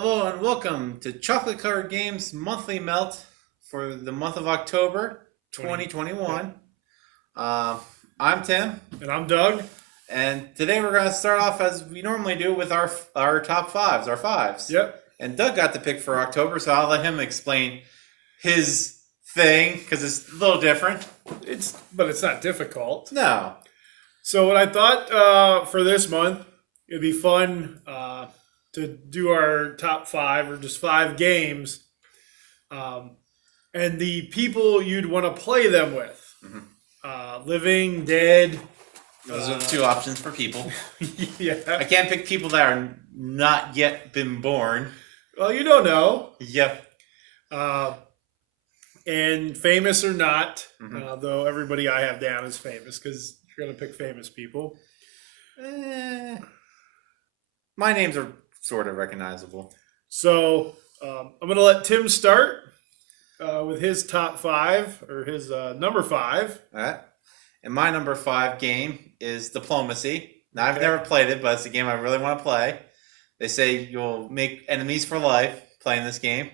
Hello and welcome to Chocolate Covered Games Monthly Melt for the month of October 2021. I'm Tim, And I'm Doug. and today we're going to start off as we normally do with our top fives, our fives. Yep. And Doug got the pick for October, so I'll let him explain his thing because it's a little different. But it's not difficult. No. So what I thought for this month, it'd be fun to do our top five or just five games, and the people you'd want to play them with, living, dead. Those are the two options for people. I Yeah. can't pick people that are not yet been born. Well, you don't know. Yep. And famous or not, Mhm. though everybody I have down is famous because you're going to pick famous people. My names are sort of recognizable. So I'm going to let Tim start with his top five or his number five. All right. And my number five game is Diplomacy. Now, I've Okay. never played it, but it's a game I really want to play. They say you'll make enemies for life playing this game.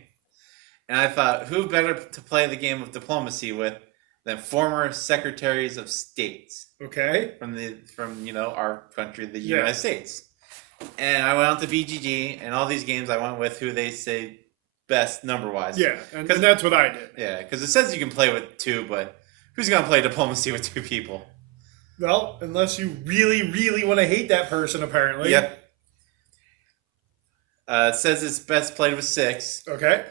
And I thought, who better to play the game of Diplomacy with than former secretaries of states Okay. from our country, the Yeah. United States. And I went on to BGG, and all these games I went with who they say best number wise. Yeah. And that's what I did. Yeah, because it says you can play with two, but who's gonna play Diplomacy with two people? Well, unless you really, really want to hate that person, apparently. Yep. It says it's best played with six. Okay.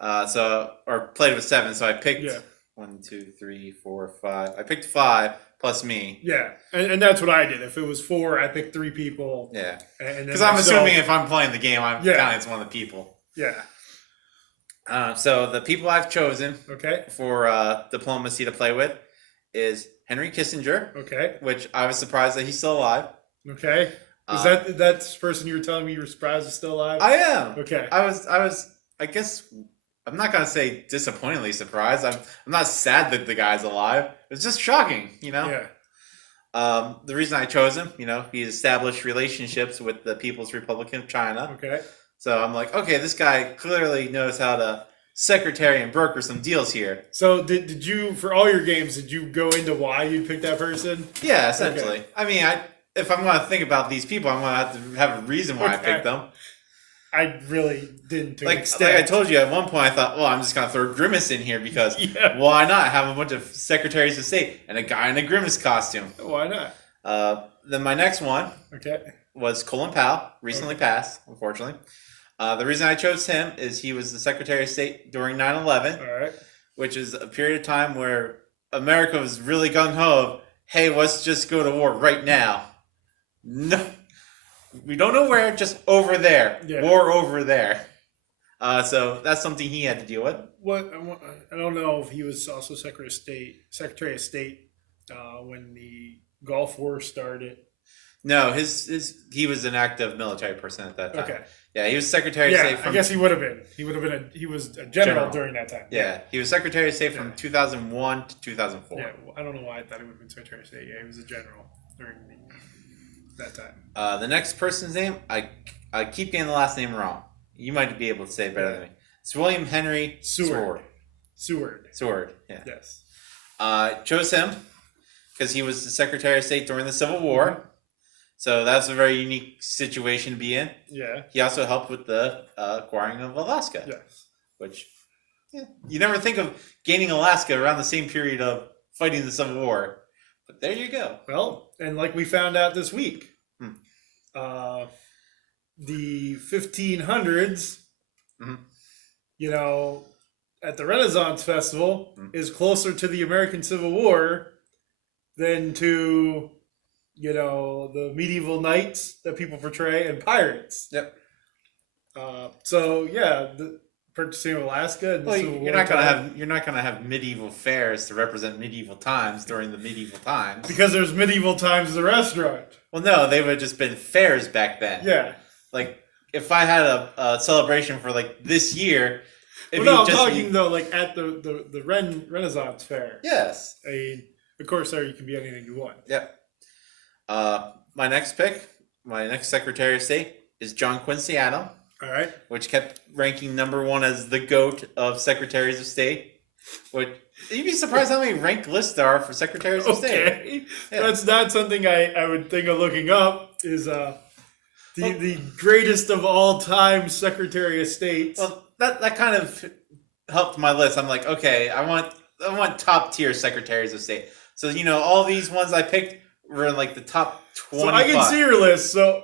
Or played with seven. So I picked Yeah. 1, 2, 3, 4, 5. I picked five plus me. Yeah. And that's what I did. If it was four, I picked three people. Yeah. And Because I'm assuming if I'm playing the game, I'm Yeah. counting as one of the people. Yeah. So the people I've chosen Okay. for Diplomacy to play with is Henry Kissinger, Okay. which I was surprised that he's still alive. Okay. Is Uh, that person you were telling me you were surprised is still alive? I am. Okay. I guess I'm not gonna say disappointingly surprised. I'm not sad that the guy's alive. It's just shocking, Yeah. The reason I chose him, he established relationships with the People's Republic of China. Okay. So I'm like, okay, this guy clearly knows how to secretary and broker some deals here. So did you, for all your games, did you go into why you picked that person? Yeah, essentially. I mean, if I'm gonna think about these people, I'm gonna have to have a reason why I Okay. picked them. I really didn't to an Like extent. I told you at one point, I thought, well, I'm just gonna throw Grimace in here because Yeah. why not have a bunch of secretaries of state and a guy in a Grimace costume? Why not? Then my next one Okay. was Colin Powell, recently passed, unfortunately. The reason I chose him is he was the Secretary of State during 9/11, All right. which is a period of time where America was really gung ho of, hey, let's just go to war right now. No, we don't know where, just over there. Yeah. War over there. So that's something he had to deal with. I don't know if he was also Secretary of State when the Gulf War started. No, he was an active military person at that time. Okay. Yeah, he was Secretary of Yeah, State from I guess he would have been. He was a general General. during that time. Yeah, he was Secretary of State from Yeah. 2001 to 2004. Yeah. Well, I don't know why I thought he would have been Secretary of State. Yeah, he was a general during that time. The next person's name, I keep getting the last name wrong. You might be able to say it better than me. It's William Henry Seward. Sword, yeah. Yes. Chose him because he was the Secretary of State during the Civil War. So that's a very unique situation to be in. Yeah. He also helped with the acquiring of Alaska, Yes. which you never think of gaining Alaska around the same period of fighting the Civil War. But there you go. Well, and like we found out this week, Hmm. the 1500s, Mhm. at the Renaissance Festival Hmm. is closer to the American Civil War than to, the medieval knights that people portray and pirates. Yep. So yeah, the purchasing of Alaska and the Well, Civil War you're not time- gonna have medieval fairs to represent medieval times during the medieval times. because there's medieval times as a restaurant. Well, no, they would have just been fairs back then. Yeah. Like if I had a celebration for like this year, Well, no, I'm talking though, like at the Renaissance Fair. Yes. I mean, of course, there you can be anything you want. Yep. My next pick, my next Secretary of State is John Quincy Adams. All right. which kept ranking number one as the GOAT of Secretaries of State. Which you'd be surprised how many ranked lists there are for Secretaries of State. Okay. Yeah. That's not something I would think of looking up. Is the greatest of all time Secretary of State. Well, that kind of helped my list. I'm like, okay, I want top tier Secretaries of State. So all these ones I picked were in like the top 20. So I can see your list. So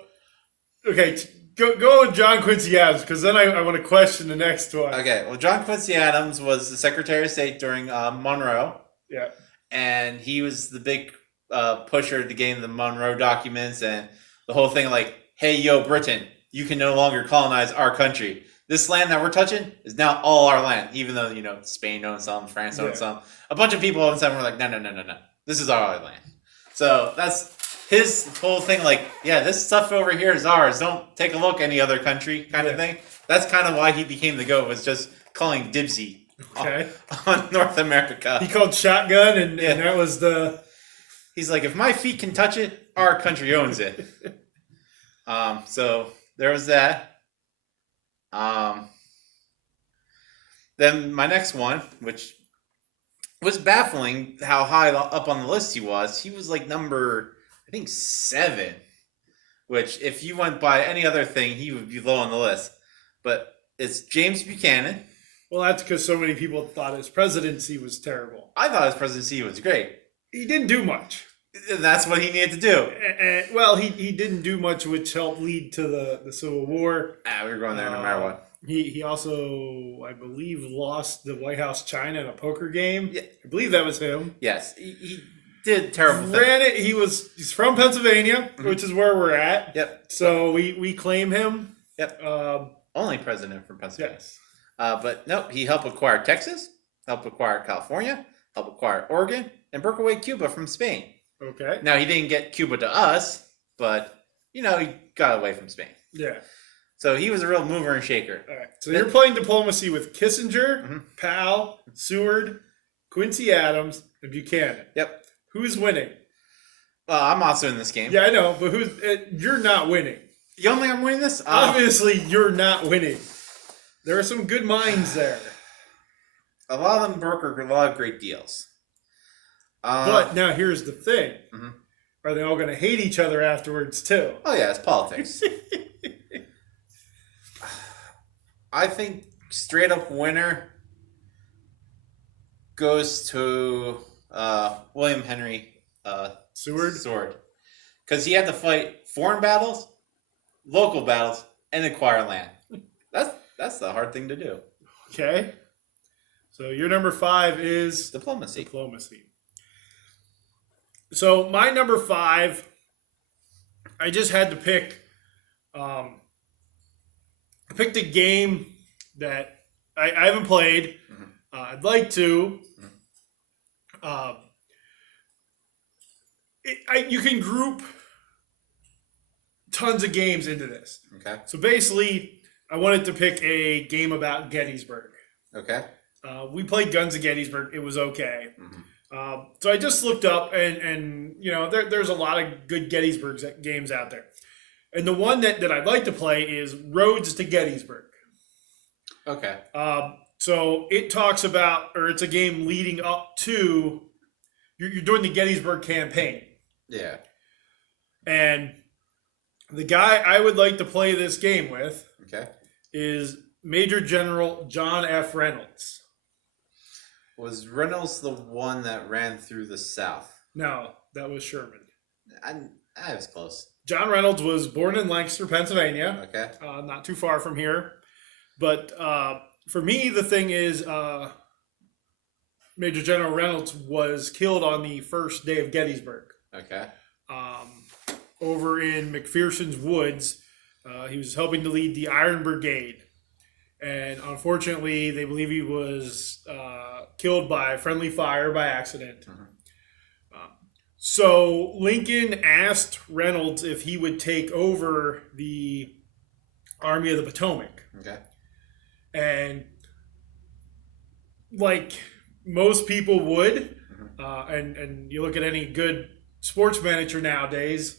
okay, go with John Quincy Adams, because then I want to question the next one. Okay, well, John Quincy Adams was the Secretary of State during Monroe. Yeah. And he was the big pusher to getting the Monroe documents and the whole thing like, hey, yo, Britain, you can no longer colonize our country. This land that we're touching is now all our land, even though, Spain owns some, France owns some. A bunch of people all of a sudden were like, no. This is our land. So that's his whole thing, like, yeah, this stuff over here is ours. Don't take a look any other country kind of thing. That's kind of why he became the GOAT, was just calling dibsy on North America. He called shotgun, and that was the... He's like, if my feet can touch it, our country owns it. So there was that. Then my next one, which was baffling how high up on the list he was like number, I think, 7, which if you went by any other thing, he would be low on the list. But it's James Buchanan. Well, that's because so many people thought his presidency was terrible. I thought his presidency was great. He didn't do much. And that's what he needed to do. Well, he didn't do much, which helped lead to the Civil War. We were going there no matter what. He also, I believe, lost the White House China in a poker game. Yeah. I believe that was him. Yes, he did terrible things. Ran it. He's from Pennsylvania, which is where we're at. Yep. So we claim him. Yep. Only president from Pennsylvania. Yes. But no, he helped acquire Texas, helped acquire California, helped acquire Oregon, and broke away Cuba from Spain. Okay. Now, he didn't get Cuba to us, but, he got away from Spain. Yeah. So he was a real mover and shaker. All right. So you're playing diplomacy with Kissinger, Powell, Seward, Quincy Adams, and Buchanan. Yep. Who's winning? Well, I'm also in this game. Yeah, I know, but you're not winning. You don't think I'm winning this? Obviously, you're not winning. There are some good minds there. A lot of them broker a lot of great deals. But now here's the thing. Are they all going to hate each other afterwards, too? Oh, yeah, it's politics. I think straight up winner goes to William Henry Seward? Because he had to fight foreign battles, local battles, and acquire land. That's the hard thing to do. Okay. So your number 5 is Diplomacy. So my number 5, I just had to pick. I picked a game that I haven't played. I'd like to. You can group tons of games into this. Okay. So basically, I wanted to pick a game about Gettysburg. Okay. We played Guns of Gettysburg. It was okay. So I just looked up, and there's a lot of good Gettysburg games out there. And the one that I'd like to play is Roads to Gettysburg. Okay. So it talks about, or it's a game leading up to, you're doing the Gettysburg campaign. Yeah. And the guy I would like to play this game with is Major General John F. Reynolds. Was Reynolds the one that ran through the South? No, that was Sherman. I was close. John Reynolds was born in Lancaster, Pennsylvania. Okay. Not too far from here. But for me, the thing is, Major General Reynolds was killed on the first day of Gettysburg. Okay. Over in McPherson's Woods. He was helping to lead the Iron Brigade. And unfortunately, they believe he was killed by friendly fire by accident. So Lincoln asked Reynolds if he would take over the Army of the Potomac. Okay. And like most people would, and you look at any good sports manager nowadays,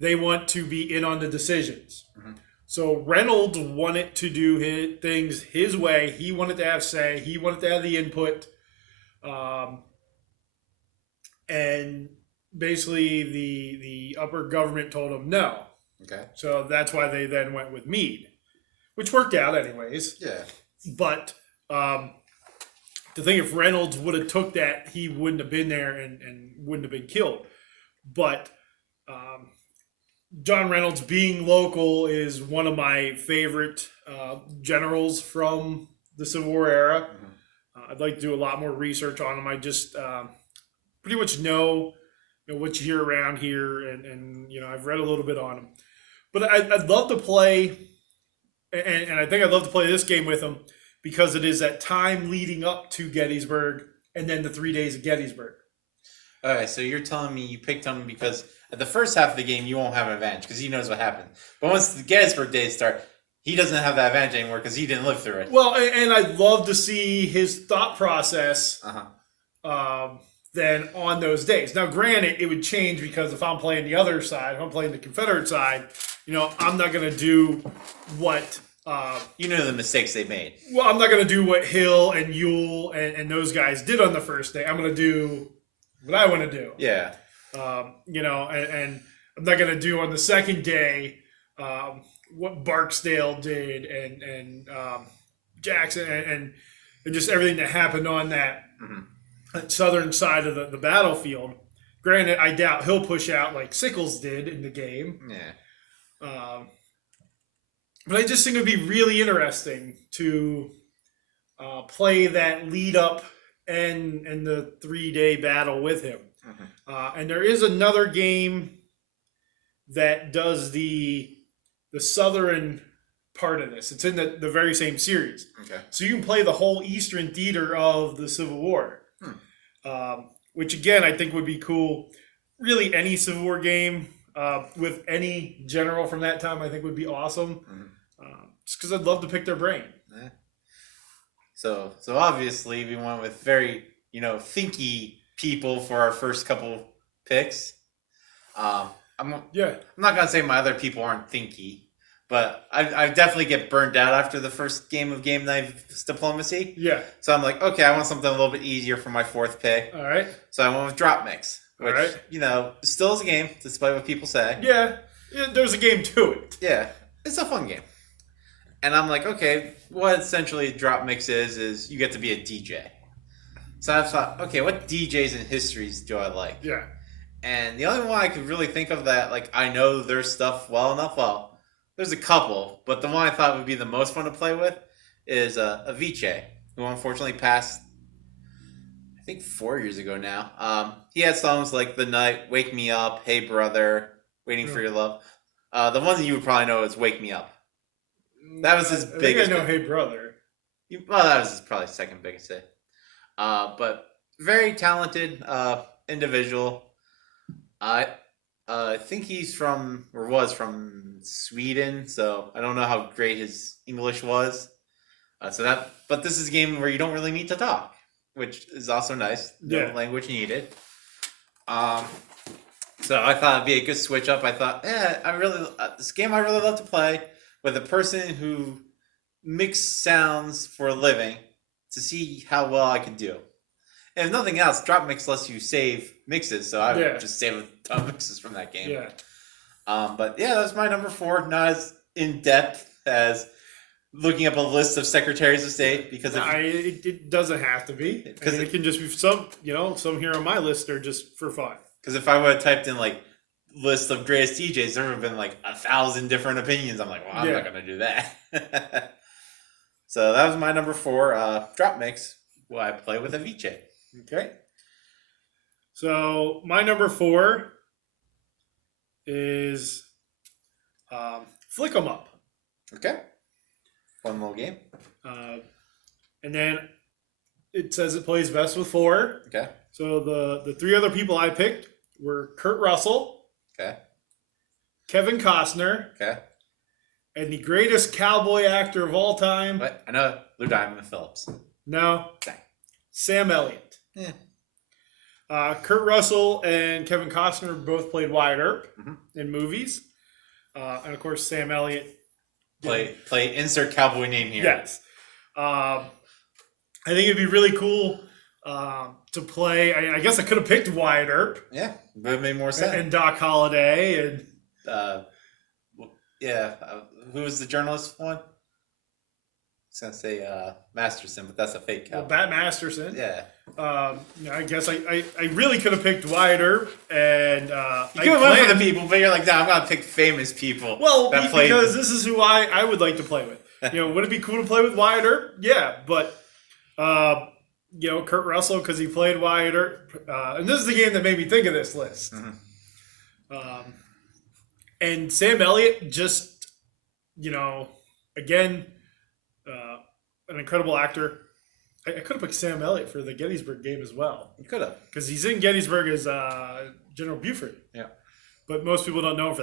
they want to be in on the decisions. So Reynolds wanted to do things his way. He wanted to have say. He wanted to have the input. And basically the upper government told him no. Okay. So that's why they then went with Meade, which worked out anyways. Yeah. But to think if Reynolds would have took that, he wouldn't have been there and wouldn't have been killed. But John Reynolds, being local, is one of my favorite generals from the Civil War era. I'd like to do a lot more research on him. I just pretty much know what you hear around here, and I've read a little bit on him. But I'd love to play, and I think I'd love to play this game with him because it is that time leading up to Gettysburg and then the 3 days of Gettysburg. All right, so you're telling me you picked him because at the first half of the game you won't have an advantage because he knows what happened. But once the Gettysburg days start, he doesn't have that advantage anymore because he didn't live through it. Well, and I'd love to see his thought process then on those days. Now, granted, it would change because if I'm playing the other side, if I'm playing the Confederate side, I'm not going to do what... you know the mistakes they made. Well, I'm not going to do what Hill and Ewell and those guys did on the first day. I'm going to do what I want to do. Yeah. And I'm not going to do on the second day what Barksdale did and Jackson and just everything that happened on that southern side of the battlefield. Granted, I doubt he'll push out like Sickles did in the game. Yeah. But I just think it would be really interesting to play that lead up and the 3-day battle with him. And there is another game that does the southern part of this. It's in the very same series. Okay. So you can play the whole Eastern theater of the Civil War, which again I think would be cool. Really, any Civil War game with any general from that time I think would be awesome. Just because I'd love to pick their brain. Yeah. So obviously we went with very thinky people for our first couple picks. I'm not gonna say my other people aren't thinky, but I definitely get burned out after the first game of Game Night Diplomacy. Yeah. So I'm like, okay, I want something a little bit easier for my fourth pick. All right. So I went with Drop Mix, which All right. still is a game, despite what people say. Yeah. There's a game to it. Yeah, it's a fun game. And I'm like, okay, what essentially Drop Mix is you get to be a DJ. So I thought, okay, what DJs and histories do I like? Yeah. And the only one I could really think of that, like, I know their stuff well enough, well, there's a couple, but the one I thought would be the most fun to play with is Avicii, who unfortunately passed, I think 4 years ago now. He had songs like The Night, Wake Me Up, Hey Brother, Waiting for Your Love. The one that you would probably know is Wake Me Up. That was his biggest. I know Hey Brother. Well, that was his probably second biggest hit. But very talented individual. I think he's from, or was from Sweden, so I don't know how great his English was. But this is a game where you don't really need to talk, which is also nice. No language needed. So I thought it'd be a good switch up. I thought, this game I really love to play with a person who mixes sounds for a living to see how well I can do. And if nothing else, Drop Mix lets you save mixes, so I would just save a ton of mixes from that game. Yeah. But yeah, that's my number 4. Not as in depth as looking up a list of secretaries of state because it doesn't have to be. Because it can just be some here on my list are just for fun. Because if I would have typed in like list of greatest DJs, there would have been like 1,000 different opinions. I'm like, well, I'm not gonna do that. So that was my number 4, Drop Mix. Well, I play with Avicii. Okay. So my number 4 is Flick 'em Up. Okay. Fun little game. And then it says it plays best with 4. Okay. So the 3 other people I picked were Kurt Russell. Okay. Kevin Costner. Okay. And the greatest cowboy actor of all time. What? I know Lou Diamond Phillips. No. Okay. Sam Elliott. Yeah. Kurt Russell and Kevin Costner both played Wyatt Earp in movies. And of course, Sam Elliott Play insert cowboy name here. Yes. I think it'd be really cool to play. I guess I could have picked Wyatt Earp Yeah, would have made more sense. and Doc Holliday and who was the journalist one? I was gonna say Masterson, but that's a fake cowboy. Bat Masterson. Yeah. I guess I really could have picked Wyatt Earp and You could have went for the people, but you're like, no, I'm gonna pick famous people. Well, that played. because this is who I would like to play with. Would it be cool to play with Wyatt Earp? Yeah, but Kurt Russell because he played Wyatt Earp, and this is the game that made me think of this list. Mm-hmm. And Sam Elliott, just again, an incredible actor. I could have picked Sam Elliott for the Gettysburg game as well. You could have, because he's in Gettysburg as General Buford. Yeah, but most people don't know him for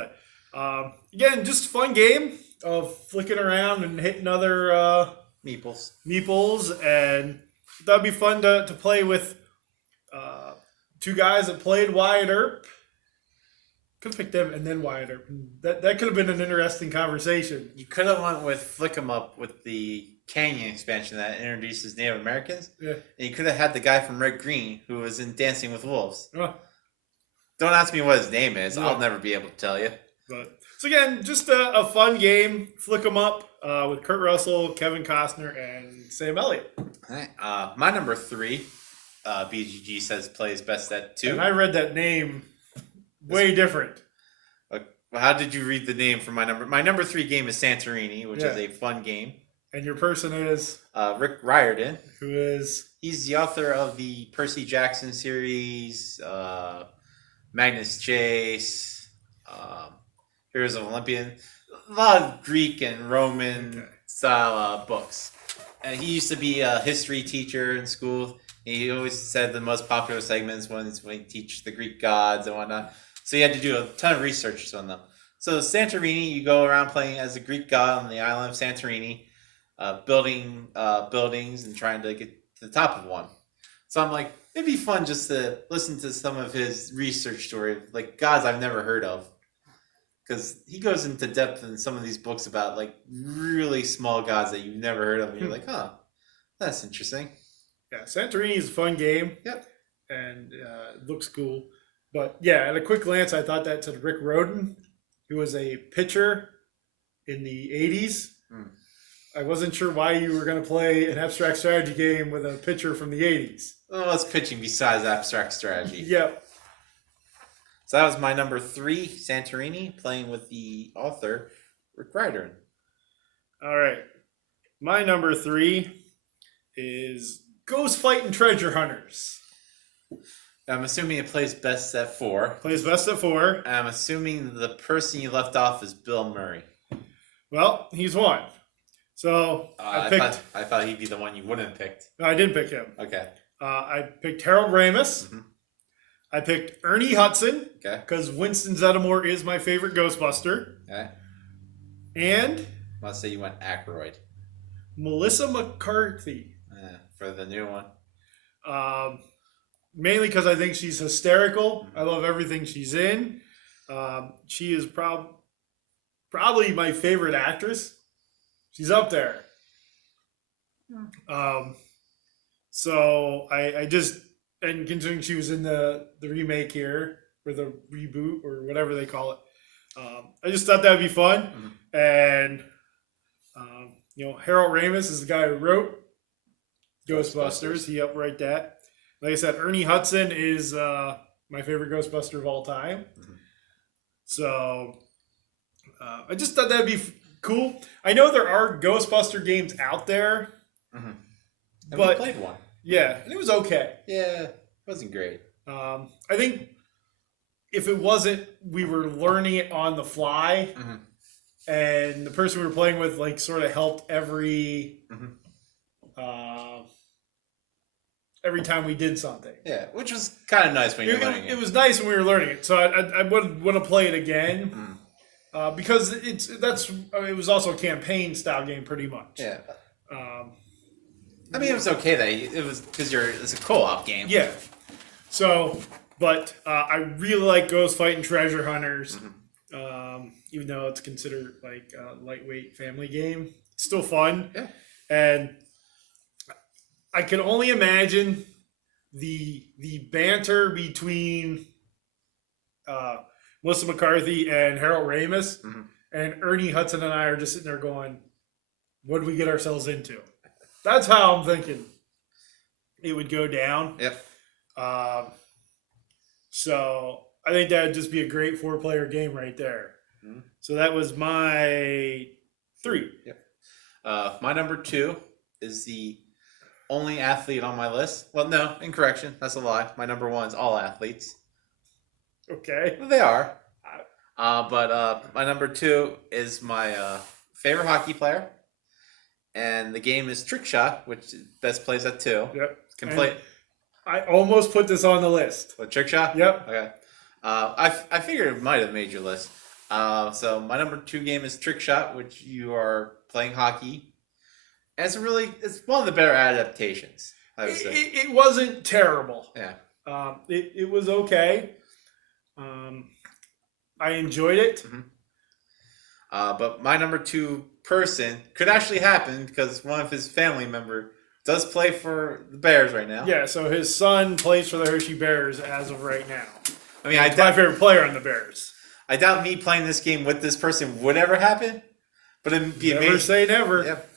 that. Again, just a fun game of flicking around and hitting other meeples, and that'd be fun to play with two guys that played Wyatt Earp. Could have picked them and then Wyatt Earp. That could have been an interesting conversation. You could have went with Flick 'em Up with the Canyon expansion that introduces Native Americans. Yeah. And you could have had the guy from Red Green who was in Dancing with Wolves. Uh, Don't ask me what his name is. Yeah. I'll never be able to tell you. But so again, just a fun game. Flick 'em Up with Kurt Russell, Kevin Costner, and Sam Elliott. All right. My number 3, BGG says plays best at 2. And I read that name way different. How did you read the name for my number? My number 3 game is Santorini, which Yeah. is a fun game. And your person is Rick Riordan. who is He's the author of the Percy Jackson series, Magnus Chase, Heroes of Olympian. A lot of Greek and Roman style books. And he used to be a history teacher in school. He always said the most popular segments when he teach the Greek gods and whatnot. So he had to do a ton of research on them. So Santorini, you go around playing as a Greek god on the island of Santorini, building buildings and trying to get to the top of one. So I'm like, it'd be fun just to listen to some of his research story, like gods I've never heard of. Because he goes into depth in some of these books about like really small gods that you've never heard of. And you're like, huh, that's interesting. Yeah, Santorini is a fun game. Yep. And it looks cool. But yeah, at a quick glance, I thought that said Rick Riordan, who was a pitcher in the 80s. I wasn't sure why you were going to play an abstract strategy game with a pitcher from the 80s. Oh, what's pitching besides abstract strategy? Yep. So that was my number 3, Santorini, playing with the author, Rick Riordan. All right. My number 3 is Ghost Fighting Treasure Hunters. I'm assuming it plays best at 4. Plays best at 4. I'm assuming the person you left off is Bill Murray. Well, he's one. So I thought he'd be the one you wouldn't have picked. No, I didn't pick him. Okay. I picked Harold Ramis. Mm-hmm. I picked Ernie Hudson. Okay. Because Winston Zeddemore is my favorite Ghostbuster. Okay. And Must say you went Aykroyd. Melissa McCarthy. For the new one. Mainly because I think she's hysterical. I love everything she's in. She is probably my favorite actress. She's up there. So I just, and considering she was in the remake here, or the reboot, or whatever they call it, I just thought that would be fun. Mm-hmm. And Harold Ramis is the guy who wrote Ghostbusters. He helped write that. Like I said, Ernie Hudson is my favorite Ghostbuster of all time. Mm-hmm. So I just thought that'd be cool. I know there are Ghostbuster games out there, Mm-hmm. but we played one. Yeah, and it was okay. Yeah, it wasn't great. I think if it wasn't, we were learning it on the fly, Mm-hmm. and the person we were playing with sort of helped every time we did something. Yeah, which was kind of nice when you're learning it. It was nice when we were learning it, so I would want to play it again because it was also a campaign style game pretty much. Yeah. I mean, it was okay that it was because it's a co-op game. Yeah. So, but I really like Ghost Fighting Treasure Hunters. Even though it's considered like a lightweight family game. It's still fun. Yeah. And I can only imagine the banter between Melissa McCarthy and Harold Ramis, Mhm. and Ernie Hudson and I are just sitting there going, "What did we get ourselves into?" That's how I'm thinking it would go down. Yep. So I think that'd just be a great 4-player game right there. Mhm. So that was my 3. My number 2 is the only athlete on my list. Well, no, incorrection. That's a lie. My number 1 is all athletes. Okay. Well, they are. But my number 2 is my favorite hockey player. And the game is Trick Shot, which best plays at 2. Yep. Can And play I almost put this on the list. with Trick Shot? Yep. Okay. I figured it might have made your list. So my number 2 game is Trick Shot, which you are playing hockey. And it's one of the better adaptations, I would say. It wasn't terrible. Yeah. It was okay. I enjoyed it. But my number 2 person could actually happen because one of his family member does play for the Bears right now. Yeah, so his son plays for the Hershey Bears as of right now. I mean, He's my favorite player on the Bears. I doubt me playing this game with this person would ever happen. But it'd be Never amazing. say never. Yep.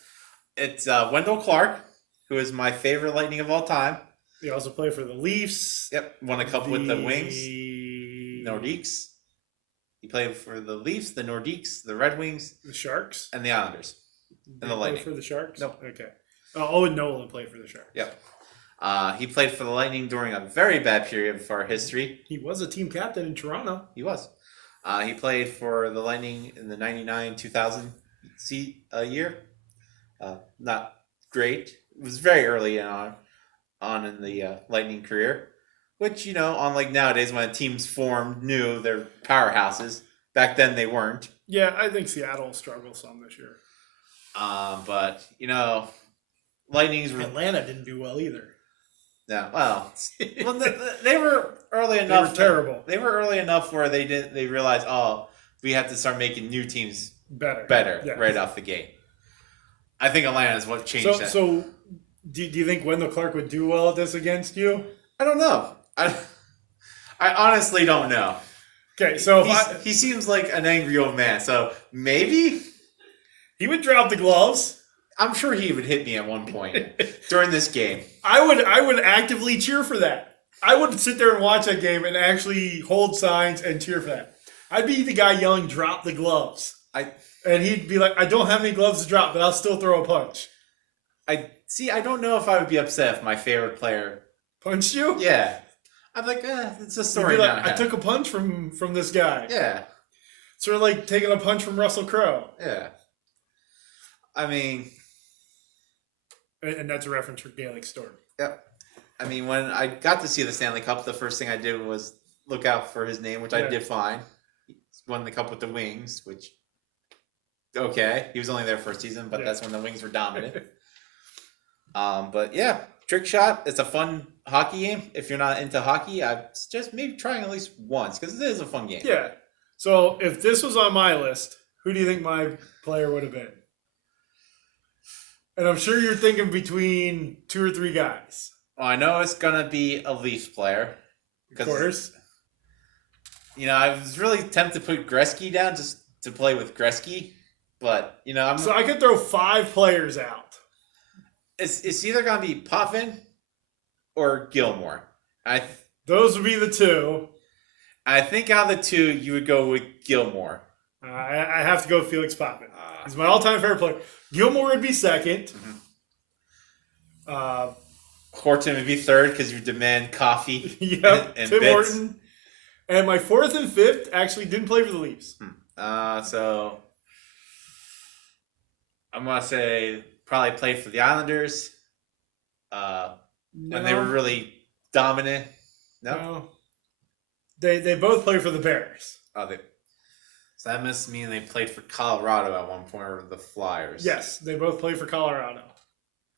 It's Wendell Clark, who is my favorite Lightning of all time. He also played for the Leafs. Yep, won a couple with the Wings, the Nordiques. He played for the Leafs, the Nordiques, the Red Wings, The Sharks. and the Islanders. Did the he play Lightning. for the Sharks. Nope. Okay. Owen Nolan played for the Sharks. Yep. He played for the Lightning during a very bad period of our history. He was a team captain in Toronto. He was. He played for the Lightning in the 99-2000 year. Not great. It was very early on in the Lightning career. Which, unlike nowadays when teams formed new, they're powerhouses. Back then they weren't. Yeah, I think Seattle will struggle some this year. But, Lightning's... Atlanta didn't do well either. No, well, they were early enough. They were terrible. They were early enough where they realized, we have to start making new teams better Yes. right off the gate. I think Atlanta is what changed that. So do you think Wendell Clark would do well at this against you? I don't know. I honestly don't know. Okay, so He seems like an angry old man, so maybe he would drop the gloves. I'm sure he would hit me at one point during this game. I would actively cheer for that. I would sit there and watch that game and actually hold signs and cheer for that. I'd be the guy yelling, "Drop the gloves!" And he'd be like, "I don't have any gloves to drop, but I'll still throw a punch." I don't know if I would be upset if my favorite player Punched you? Yeah. I'm like, it's a You'd story be now. like, I took a punch from this guy. Yeah. Sort of like taking a punch from Russell Crowe. Yeah. I mean, And that's a reference for Gaelic Storm. yep. I mean, when I got to see the Stanley Cup, the first thing I did was look out for his name, which I Yeah. did fine. He won the cup with the Wings, which, okay. He was only there for a season, but Yeah. that's when the Wings were dominant. But yeah, Trick Shot. It's a fun hockey game. If you're not into hockey, I suggest maybe trying at least once because it is a fun game. Yeah. So if this was on my list, who do you think my player would have been? And I'm sure you're thinking between 2 or 3 guys. Well, I know it's gonna be a Leafs player. Of course. I was really tempted to put Gretzky down just to play with Gretzky, but I'm. So I could throw 5 players out. It's either gonna be Potvin or Gilmore. Those would be the 2. I think out of the 2, you would go with Gilmore. I have to go Felix Potvin. He's my all-time favorite player. Gilmore would be second. Horton would be third because you demand coffee. Yep. and Tim bits. Horton. And my 4th and 5th actually didn't play for the Leafs. So I'm gonna say probably played for the Islanders. When they were really dominant. No. They both play for the Bears. So that must mean they played for Colorado at one point, or the Flyers. Yes, they both play for Colorado.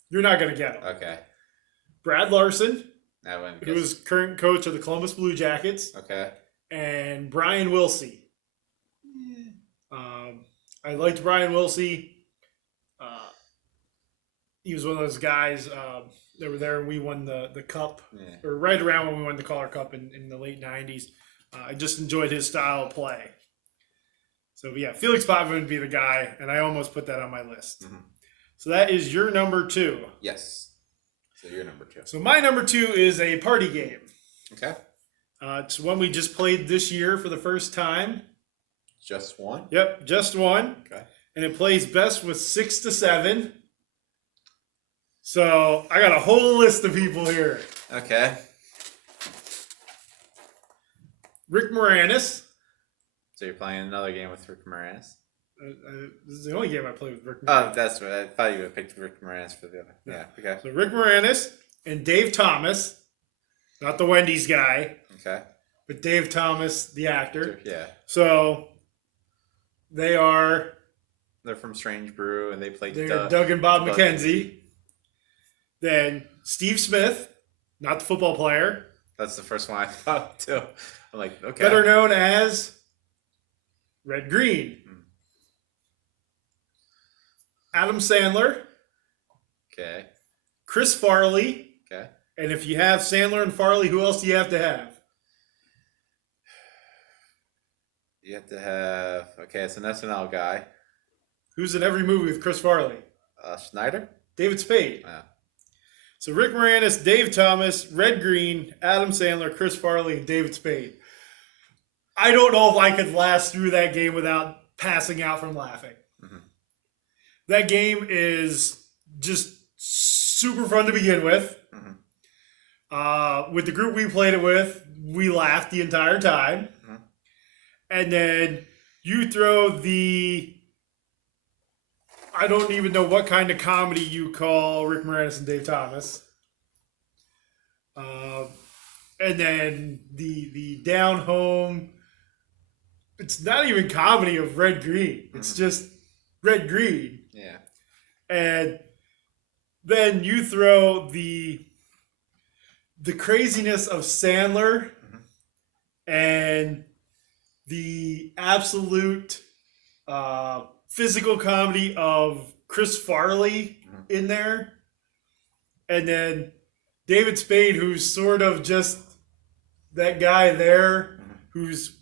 You're not going to get them. Okay. Brad Larson, That wouldn't who was current coach of the Columbus Blue Jackets, Okay. and Brian Wilsey. I liked Brian Wilsey. He was one of those guys that were there when we won the cup, Yeah. or right around when we won the Calder Cup in the late 90s. I just enjoyed his style of play. So, yeah, Felix Potvin would be the guy, and I almost put that on my list. Mhm. So that is your number 2. Yes. So you're number 2. So my number 2 is a party game. Okay. It's one we just played this year for the first time. Just one. Yep, just one. Okay. And it plays best with 6 to 7. So I got a whole list of people here. Okay. Rick Moranis. So you're playing another game with Rick Moranis. This is the only game I played with Rick Oh, Moranis. that's right. I thought you would have picked Rick Moranis for the other. Yeah. Okay. So Rick Moranis and Dave Thomas. Not the Wendy's guy, Okay. but Dave Thomas, the actor. Yeah. So they're They're from Strange Brew, and they played Doug and Bob Doug. McKenzie. Then Steve Smith, not the football player, That's the first one I thought of, too. I'm like, okay. better known as Red Green. Adam Sandler, Okay. Chris Farley, Okay. and if you have Sandler and Farley, who else do you have to have? You have to have. Okay, it's an SNL guy. Who's in every movie with Chris Farley? Schneider? David Spade. Yeah. So Rick Moranis, Dave Thomas, Red Green, Adam Sandler, Chris Farley, and David Spade. I don't know if I could last through that game without passing out from laughing. Mhm. That game is just super fun to begin with. With the group we played it with, we laughed the entire time. Mhm. And then you throw I don't even know what kind of comedy you call Rick Moranis and Dave Thomas. And then the down home, it's not even comedy of Red Green. It's just Red Green. Yeah. And then you throw the craziness of Sandler and the absolute physical comedy of Chris Farley in there. And then David Spade, who's sort of just that guy there who's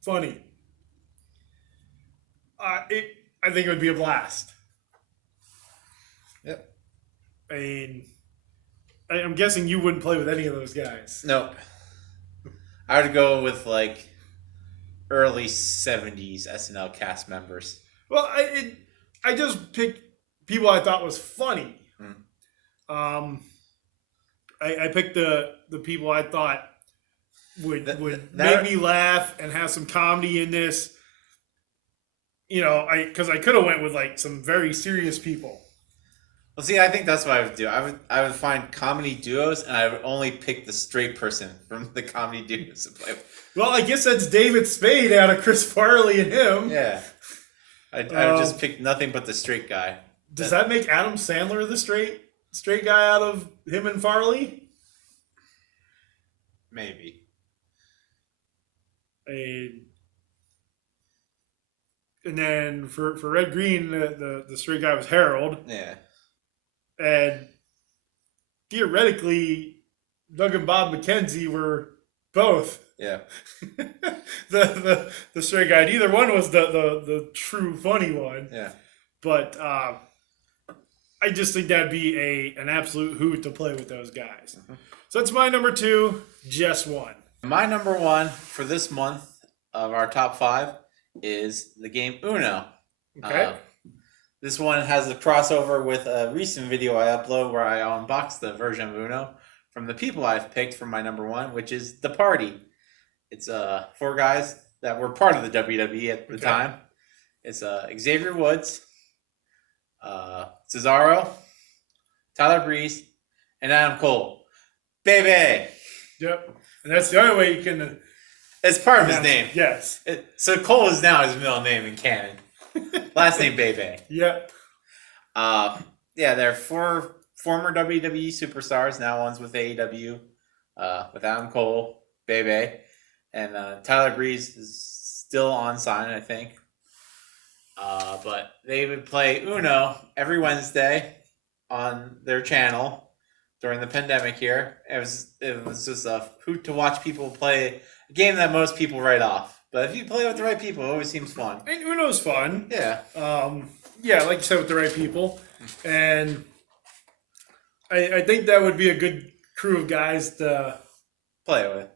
funny. I think it would be a blast. Yep. I mean, I'm guessing you wouldn't play with any of those guys. Nope. I would go with like early 70s SNL cast members. Well, I just picked people I thought was funny. I picked the people I thought would make me laugh and have some comedy in this. You know, because I could have went with like some very serious people. Well, see, I think that's what I would do. I would find comedy duos, and I would only pick the straight person from the comedy duos to play with. Well, I guess that's David Spade out of Chris Farley and him. Yeah. I would just pick nothing but the straight guy. Does that make Adam Sandler the straight guy out of him and Farley? Maybe. And then for Red Green, the straight guy was Harold. Yeah. And theoretically, Doug and Bob McKenzie were both Yeah. the straight guy. Neither one was the true funny one. Yeah. But I just think that'd be an absolute hoot to play with those guys. So that's my number 2, just one. My number 1 for this month of our top 5 is the game Uno. Okay. This one has a crossover with a recent video I upload where I unboxed the version of Uno from the people I've picked for my number 1, which is The Party. It's 4 guys that were part of the WWE at the time. It's Xavier Woods, Cesaro, Tyler Breeze, and Adam Cole. Baby! Yep. And that's the only way you can... It's part of his name. Yes. So Cole is now his middle name in canon. Last name Bebe. Yep. Yeah, they're 4 former WWE superstars. Now one's with AEW, with Adam Cole, Bebe, and Tyler Breeze is still on sign, I think. But they would play Uno every Wednesday on their channel during the pandemic here. It was just a hoot to watch people play a game that most people write off. But if you play with the right people, it always seems fun. And Uno's fun. Yeah. Yeah, like you said, with the right people. And I think that would be a good crew of guys to play with.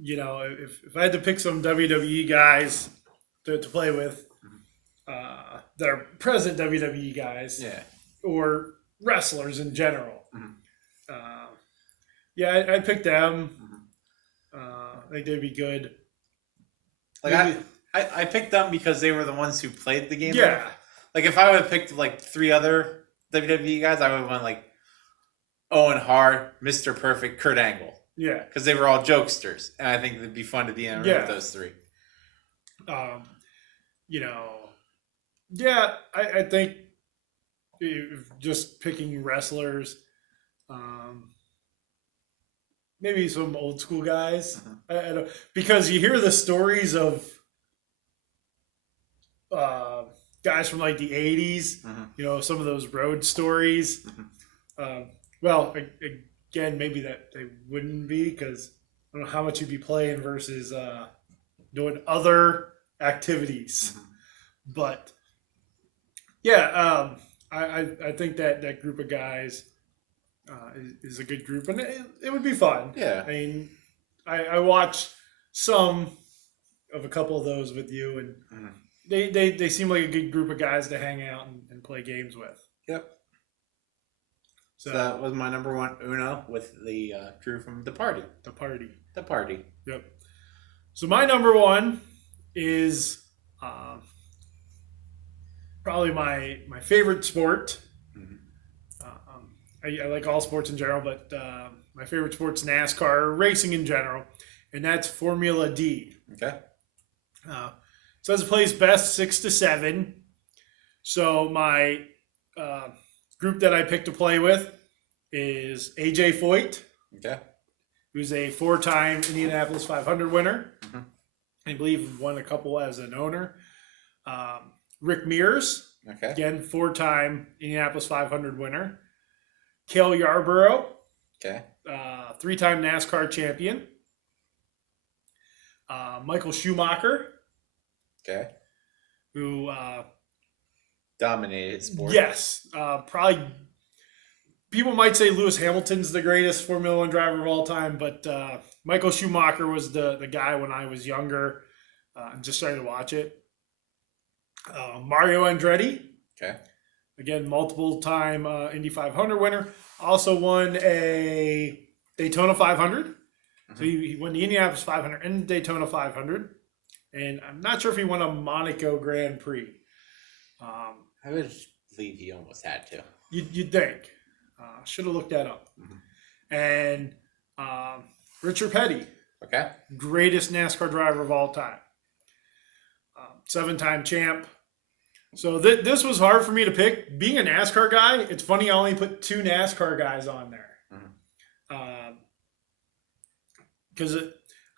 If I had to pick some WWE guys to play with, that are present WWE guys, Yeah. or wrestlers in general, I'd pick them. I think they'd be good. Like I picked them because they were the ones who played the game. Yeah. Like if I would have picked like 3 other WWE guys, I would have went like Owen Hart, Mr. Perfect, Kurt Angle. Yeah. Because they were all jokesters, and I think it'd be fun to be in a room with those 3. I think just picking wrestlers, maybe some old school guys. I don't, because you hear the stories of guys from like the 80s, some of those road stories. Again, maybe that they wouldn't be, because I don't know how much you'd be playing versus doing other activities. But I think that group of guys is a good group, and it would be fun. Yeah. I mean, I watched some of a couple of those with you, and they seem like a good group of guys to hang out and play games with. Yep. So that was my number 1 Uno with the crew from The Party. The Party. The Party. Yep. So my number 1 is probably my favorite sport. I like all sports in general, but my favorite sport's NASCAR, racing in general, and that's Formula D. Okay. Says it plays best 6 to 7. So my group that I picked to play with is AJ Foyt, Okay. who's a 4-time Indianapolis 500 winner. I believe won a couple as an owner. Rick Mears, Okay. again 4-time Indianapolis 500 winner. Cale Yarborough, Okay. 3-time NASCAR champion. Michael Schumacher, Okay. who dominated sport. yes, probably people might say Lewis Hamilton's the greatest Formula One driver of all time, but Michael Schumacher was the guy when I was younger and just started to watch it. Mario Andretti, Okay. again, multiple time Indy 500 winner, also won a Daytona 500. So he won the Indianapolis 500 and Daytona 500. And I'm not sure if he won a Monaco Grand Prix. I would believe he almost had to. You'd think. Should have looked that up. And Richard Petty, Okay. greatest NASCAR driver of all time. 7-time champ. So this was hard for me to pick. Being a NASCAR guy, it's funny I only put 2 NASCAR guys on there. Because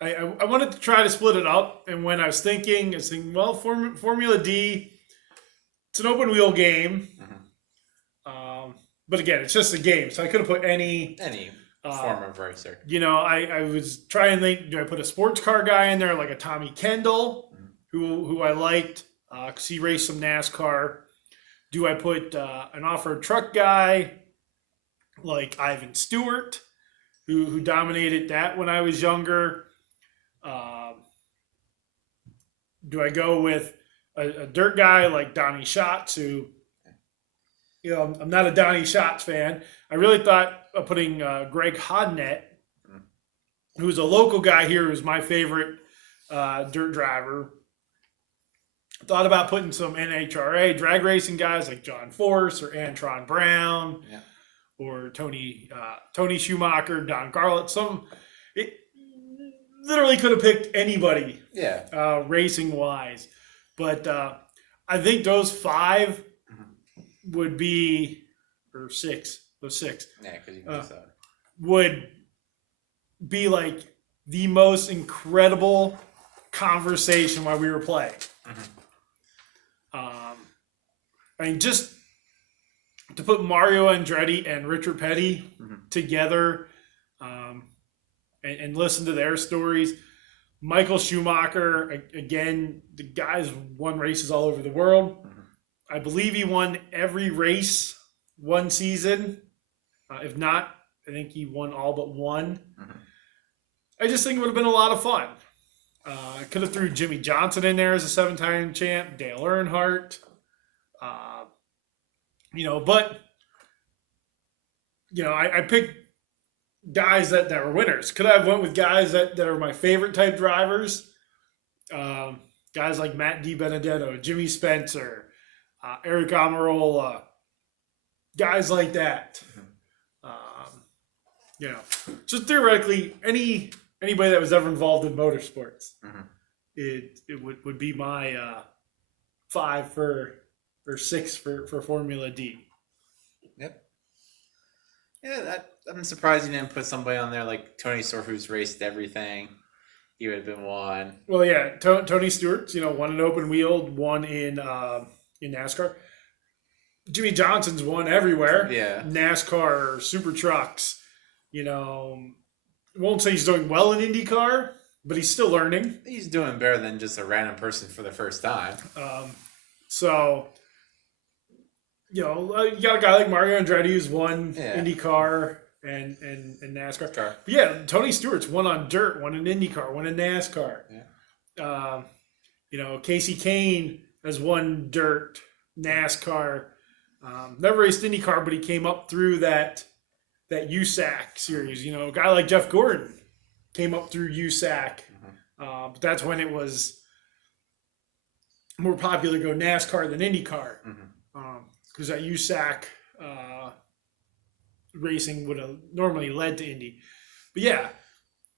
I wanted to try to split it up. And when I was thinking, well, Formula D, it's an open wheel game. But again, it's just a game. So I could have put any form of racer. I was trying to think, do I put a sports car guy in there like a Tommy Kendall, who I liked because he raced some NASCAR? Do I put an off-road truck guy like Ivan Stewart, who dominated that when I was younger? Do I go with a dirt guy like Donnie Schatz, who, I'm not a Donnie Schatz fan. I really thought of putting Greg Hodnett, who's a local guy here, who's my favorite dirt driver. Thought about putting some NHRA drag racing guys like John Force or Antron Brown, or Tony Schumacher, Don Garlett. It literally could have picked anybody, racing wise, but I think those 5 would be, or 6, those 6, because you missed out. would be like the most incredible conversation while we were playing. I mean, just to put Mario Andretti and Richard Petty together and listen to their stories. Michael Schumacher, again, the guy's won races all over the world. I believe he won every race one season. If not, I think he won all but one. I just think it would have been a lot of fun. I could have threw Jimmy Johnson in there as a 7-time champ, Dale Earnhardt. But I picked guys that were winners. Could I have went with guys that are my favorite type drivers? Guys like Matt DiBenedetto, Jimmy Spencer, Eric Almirola, guys like that. Just theoretically, anybody that was ever involved in motorsports, it would be my 5 or 6 for Formula D. Yep. Yeah, I'm surprised you didn't put somebody on there like Tony Stewart, who's raced everything. He would have been one. Well, yeah, Tony Stewart, won an open wheeled, won in NASCAR. Jimmy Johnson's won everywhere. Yeah. NASCAR, super trucks. Won't say he's doing well in IndyCar, but he's still learning. He's doing better than just a random person for the first time. You got a guy like Mario Andretti who's won Yeah. IndyCar and NASCAR. Sure. But yeah, Tony Stewart's won on dirt, won in IndyCar, won in NASCAR. Yeah. Casey Kane has won dirt, NASCAR. Never raced IndyCar, but he came up through that USAC series. A guy like Jeff Gordon came up through USAC. But that's when it was more popular to go NASCAR than IndyCar. Because that USAC racing would have normally led to Indy. But yeah,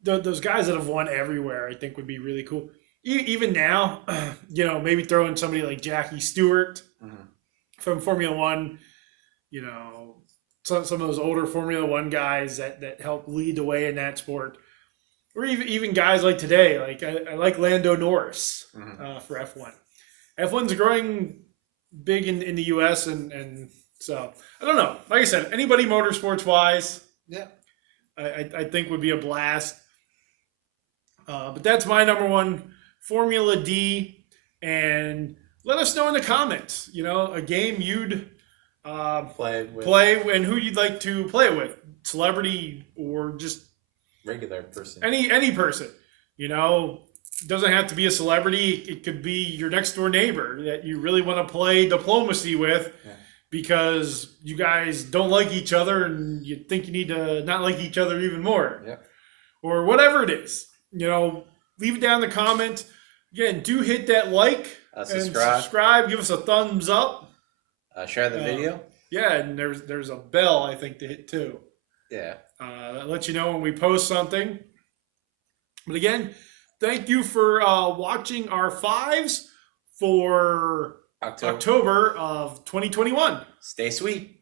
those guys that have won everywhere, I think would be really cool. Even now, maybe throw in somebody like Jackie Stewart from Formula One, some of those older Formula One guys that helped lead the way in that sport. Or even guys like today, like I like Lando Norris for F1. F1's growing big in the U.S. and so I don't know. Like I said, anybody motorsports wise, yeah, I think would be a blast. But that's my number one, Formula D, and let us know in the comments. A game you'd play and who you'd like to play with, celebrity or just regular person. Any person. Doesn't have to be a celebrity. It could be your next door neighbor that you really want to play diplomacy with because you guys don't like each other and you think you need to not like each other even more. Yeah. Or whatever it is. Leave it down in the comment. Again, do hit that like and subscribe. Give us a thumbs up. Share the video. Yeah, and there's a bell I think to hit too. Yeah. That lets you know when we post something. But again, thank you for watching our 5s for October of 2021. Stay sweet.